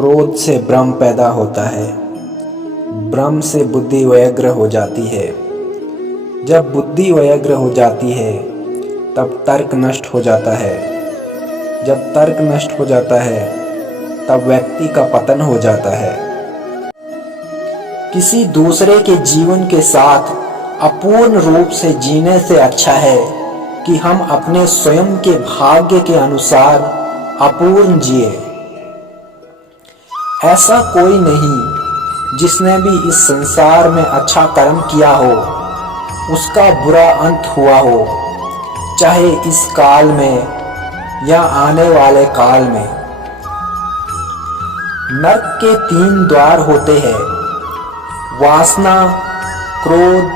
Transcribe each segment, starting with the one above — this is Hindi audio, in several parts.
क्रोध से भ्रम पैदा होता है, भ्रम से बुद्धि व्यग्र हो जाती है। जब बुद्धि व्यग्र हो जाती है तब तर्क नष्ट हो जाता है। जब तर्क नष्ट हो जाता है तब व्यक्ति का पतन हो जाता है। किसी दूसरे के जीवन के साथ अपूर्ण रूप से जीने से अच्छा है कि हम अपने स्वयं के भाग्य के अनुसार अपूर्ण जिए। ऐसा कोई नहीं जिसने भी इस संसार में अच्छा कर्म किया हो उसका बुरा अंत हुआ हो, चाहे इस काल में या आने वाले काल में। नरक के 3 द्वार होते हैं, वासना, क्रोध,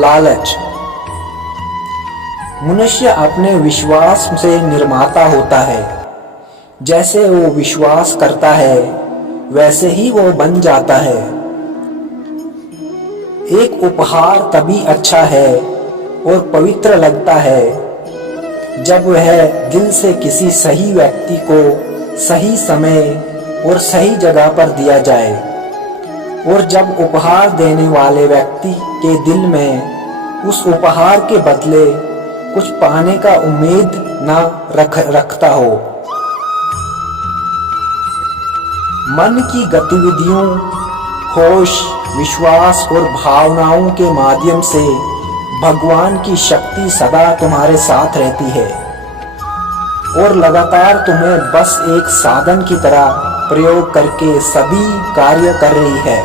लालच। मनुष्य अपने विश्वास से निर्माता होता है। जैसे वो विश्वास करता है वैसे ही वो बन जाता है। एक उपहार तभी अच्छा है और पवित्र लगता है जब वह दिल से किसी सही व्यक्ति को सही समय और सही जगह पर दिया जाए, और जब उपहार देने वाले व्यक्ति के दिल में उस उपहार के बदले कुछ पाने का उम्मीद ना रखता हो। मन की गतिविधियों, होश, विश्वास और भावनाओं के माध्यम से भगवान की शक्ति सदा तुम्हारे साथ रहती है और लगातार तुम्हें बस एक साधन की तरह प्रयोग करके सभी कार्य कर रही है।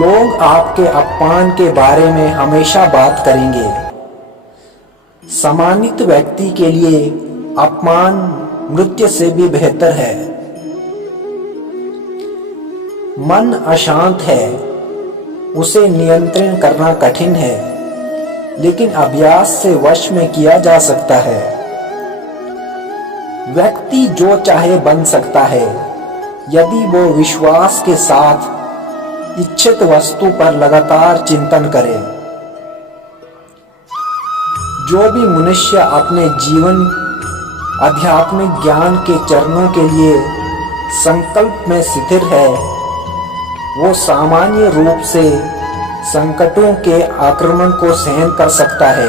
लोग आपके अपमान के बारे में हमेशा बात करेंगे। सम्मानित व्यक्ति के लिए अपमान मृत्यु से भी बेहतर है। मन अशांत है, उसे नियंत्रण करना कठिन है, लेकिन अभ्यास से वश में किया जा सकता है। व्यक्ति जो चाहे बन सकता है यदि वो विश्वास के साथ इच्छित वस्तु पर लगातार चिंतन करे। जो भी मनुष्य अपने जीवन आध्यात्मिक ज्ञान के चरणों के लिए संकल्प में स्थिर है, वो सामान्य रूप से संकटों के आक्रमण को सहन कर सकता है।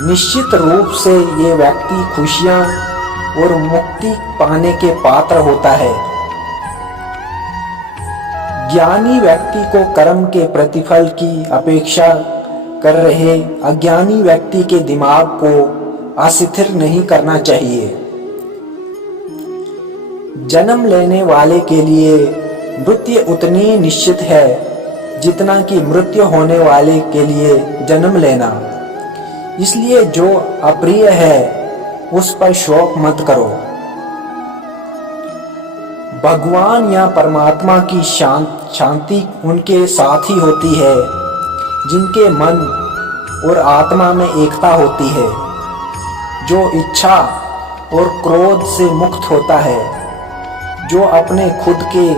निश्चित रूप से ये व्यक्ति खुशियां और मुक्ति पाने के पात्र होता है। ज्ञानी व्यक्ति को कर्म के प्रतिफल की अपेक्षा कर रहे अज्ञानी व्यक्ति के दिमाग को अस्थिर नहीं करना चाहिए। जन्म लेने वाले के लिए मृत्यु उतनी निश्चित है जितना कि मृत्यु होने वाले के लिए जन्म लेना। इसलिए जो अप्रिय है उस पर शोक मत करो। भगवान या परमात्मा की शांति उनके साथ ही होती है जिनके मन और आत्मा में एकता होती है, जो इच्छा और क्रोध से मुक्त होता है, जो अपने खुद के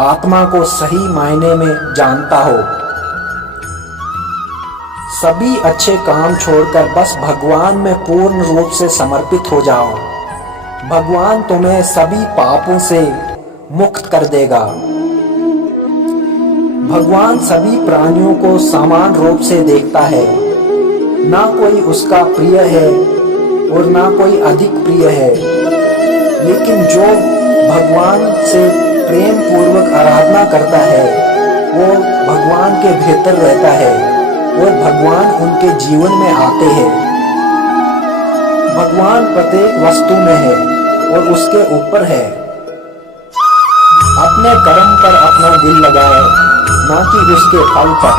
आत्मा को सही मायने में जानता हो। सभी अच्छे काम छोड़कर बस भगवान में पूर्ण रूप से समर्पित हो जाओ। भगवान तुम्हें सभी पापों से मुक्त कर देगा। भगवान सभी प्राणियों को समान रूप से देखता है, ना कोई उसका प्रिय है और ना कोई अधिक प्रिय है। लेकिन जो भगवान से प्रेम पूर्वक आराधना करता है वो भगवान के भीतर रहता है और भगवान उनके जीवन में आते हैं। भगवान प्रत्येक वस्तु में है और उसके ऊपर है। अपने कर्म पर अपना दिल लगाए, ना कि उसके फल पर।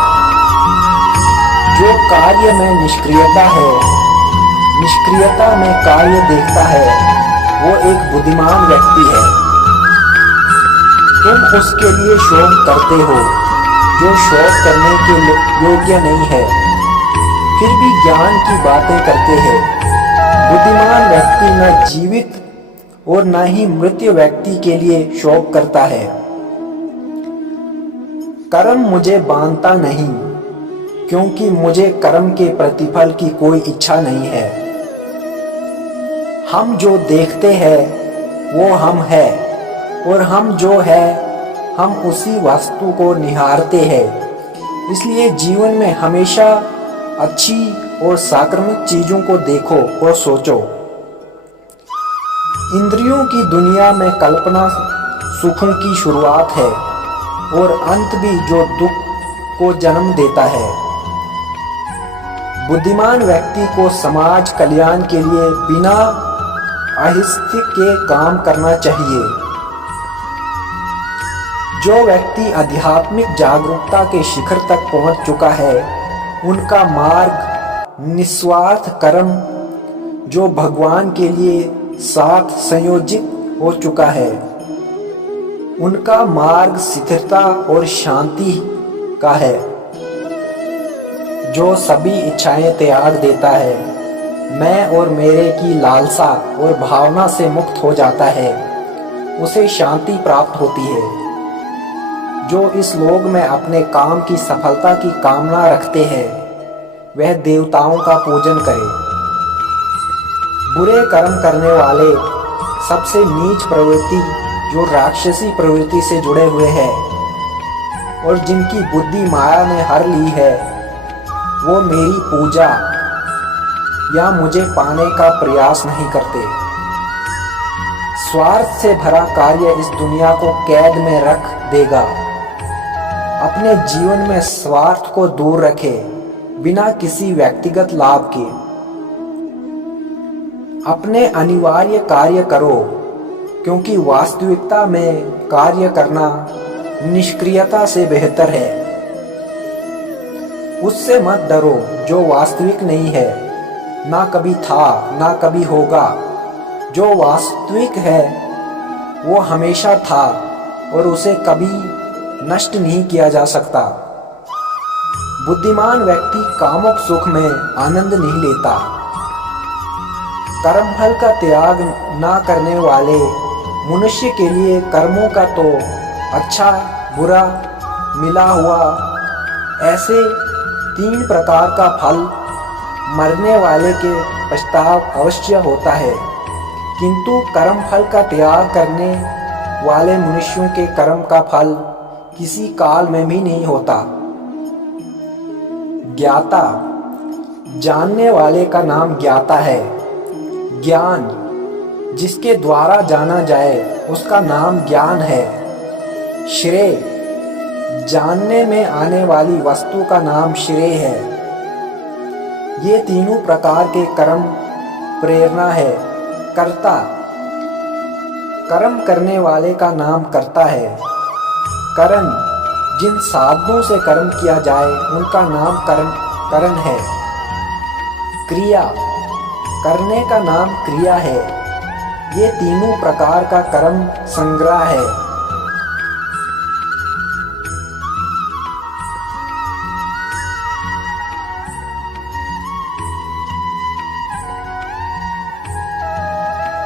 जो कार्य में निष्क्रियता है, निष्क्रियता में कार्य देखता है, वो एक बुद्धिमान व्यक्ति है। तुम उसके लिए शोक करते हो जो शोक करने के योग्य नहीं है, फिर भी ज्ञान की बातें करते हैं। बुद्धिमान व्यक्ति न जीवित और न ही मृत व्यक्ति के लिए शोक करता है। कर्म मुझे बांधता नहीं, क्योंकि मुझे कर्म के प्रतिफल की कोई इच्छा नहीं है। हम जो देखते हैं वो हम है, और हम जो है हम उसी वस्तु को निहारते हैं। इसलिए जीवन में हमेशा अच्छी और सकारात्मक चीजों को देखो और सोचो। इंद्रियों की दुनिया में कल्पना सुखों की शुरुआत है और अंत भी जो दुख को जन्म देता है। बुद्धिमान व्यक्ति को समाज कल्याण के लिए बिना अहिंसा के काम करना चाहिए। जो व्यक्ति आध्यात्मिक जागरूकता के शिखर तक पहुंच चुका है, उनका मार्ग निस्वार्थ कर्म जो भगवान के लिए साथ संयोजित हो चुका है। उनका मार्ग स्थिरता और शांति का है, जो सभी इच्छाएं त्याग देता है, मैं और मेरे की लालसा और भावना से मुक्त हो जाता है, उसे शांति प्राप्त होती है। जो इस लोक में अपने काम की सफलता की कामना रखते हैं, वह देवताओं का पूजन करे। बुरे कर्म करने वाले सबसे नीच प्रवृत्ति जो राक्षसी प्रवृत्ति से जुड़े हुए हैं और जिनकी बुद्धि माया ने हर ली है, वो मेरी पूजा या मुझे पाने का प्रयास नहीं करते। स्वार्थ से भरा कार्य इस दुनिया को कैद में रख देगा। अपने जीवन में स्वार्थ को दूर रखे बिना किसी व्यक्तिगत लाभ के। अपने अनिवार्य कार्य करो, क्योंकि वास्तविकता में कार्य करना निष्क्रियता से बेहतर है। उससे मत डरो जो वास्तविक नहीं है, ना कभी था ना कभी होगा। जो वास्तविक है वो हमेशा था और उसे कभी नष्ट नहीं किया जा सकता। बुद्धिमान व्यक्ति कामुक सुख में आनंद नहीं लेता। कर्मफल का त्याग ना करने वाले मनुष्य के लिए कर्मों का तो अच्छा बुरा मिला हुआ ऐसे 3 प्रकार का फल मरने वाले के पश्चाताप अवश्य होता है, किंतु कर्म फल का त्याग करने वाले मनुष्यों के कर्म का फल किसी काल में भी नहीं होता। ज्ञाता, जानने वाले का नाम ज्ञाता है। ज्ञान, जिसके द्वारा जाना जाए उसका नाम ज्ञान है। श्रेय, जानने में आने वाली वस्तु का नाम श्रेय है। ये तीनों प्रकार के कर्म प्रेरणा है। कर्ता, कर्म करने वाले का नाम कर्ता है। करण, जिन साधनों से कर्म किया जाए उनका नाम करण है। क्रिया, करने का नाम क्रिया है। ये तीनों प्रकार का कर्म संग्रह है।